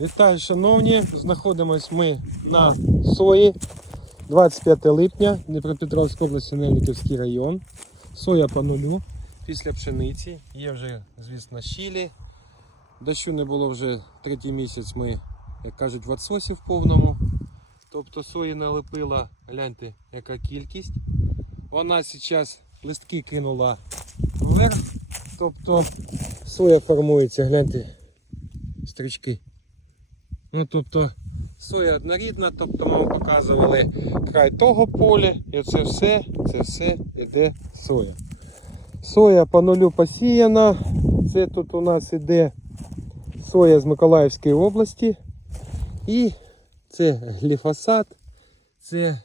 Вітаю, шановні! Знаходимось ми на сої 25 липня, Дніпропетровська область, Синельниківський район. Соя по нулю після пшениці. Є вже, звісно, щілі. Дощу не було вже третій місяць. Ми, як кажуть, в отсосі в повному. Тобто сої налепила, гляньте, яка кількість. Вона зараз листки кинула вверх. Тобто соя формується, гляньте, стрічки. Ну, тобто соя однорідна, тобто ми вам показували край того поля, і це все, це все йде соя. Соя по нулю посіяна. Це тут у нас іде соя з Миколаївської області. І це гліфосат. Це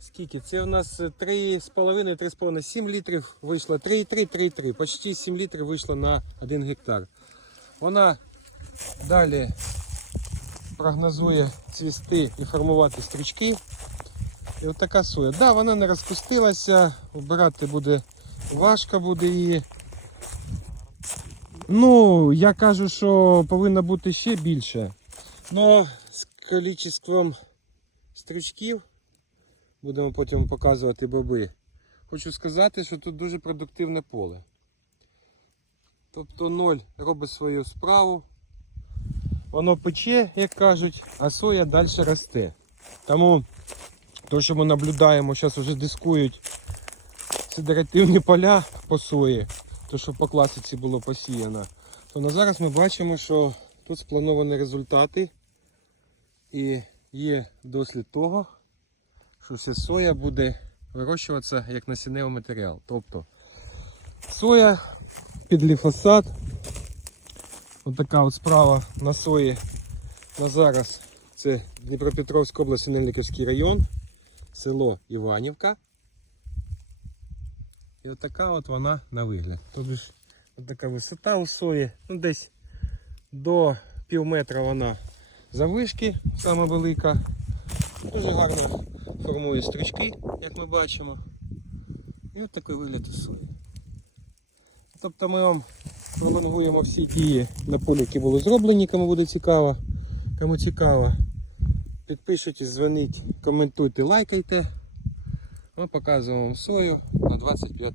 скільки? Це у нас 3,5-3,5, 7 літрів вийшло 3,3, 3,3. Почти 7 літрів вийшло на 1 гектар. Вона далі прогнозує цвісти і формувати стрічки. І от така соя. Да, вона не розпустилася, вбирати буде важко буде її. Ну, я кажу, що повинно бути ще більше. Но з кількістю стрічків будемо потім показувати боби. Хочу сказати, що тут дуже продуктивне поле. Тобто ноль робить свою справу. Воно пече, як кажуть, а соя далі росте. Тому то, що ми наблюдаємо, зараз вже дискують сидеративні поля по сої, то що по класиці було посіяно, то на зараз ми бачимо, що тут сплановані результати і є дослід того, що вся соя буде вирощуватися як насінневий матеріал. Тобто соя під ліфосат. Отака от справа на сої на зараз. Це Дніпропетровська область, Синельниківський район, село Іванівка. І отака от вона на вигляд. Тобто ж така висота у сої, ну десь до пів метра вона завишки, саме велика. Дуже гарно формує стрічки, як ми бачимо. І от такий вигляд у сої. Тобто ми вам пролонгуємо всі дії на полі, які були зроблені, кому буде цікаво. Кому цікаво, підпишіть, дзвоніть, коментуйте, лайкайте. Ми показуємо вам сою на 25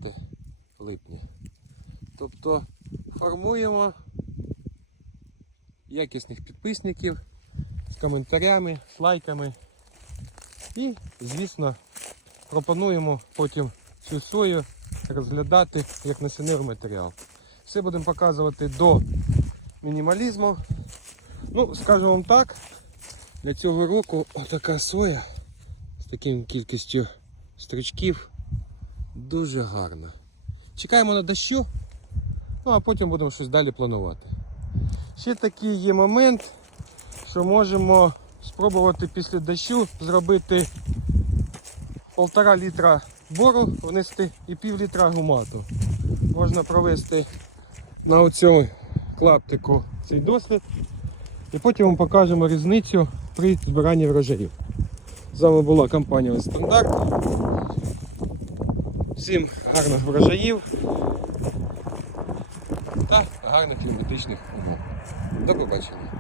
липня. Тобто формуємо якісних підписників з коментарями, з лайками. І, звісно, пропонуємо потім цю сою розглядати як насінневий матеріал. Все будемо показувати до мінімалізму. Ну, скажу вам так, для цього року отака соя з таким кількістю стрічків дуже гарна. Чекаємо на дощу, ну а потім будемо щось далі планувати. Ще такий є момент, що можемо спробувати після дощу зробити полтора літра бору, внести і пів літра гумату. Можна провести на оцьому клаптику цей дослід. І потім вам покажемо різницю при збиранні врожаїв. З вами була компанія Стандарт. Всім гарних врожаїв та гарних кліматичних умов. До побачення.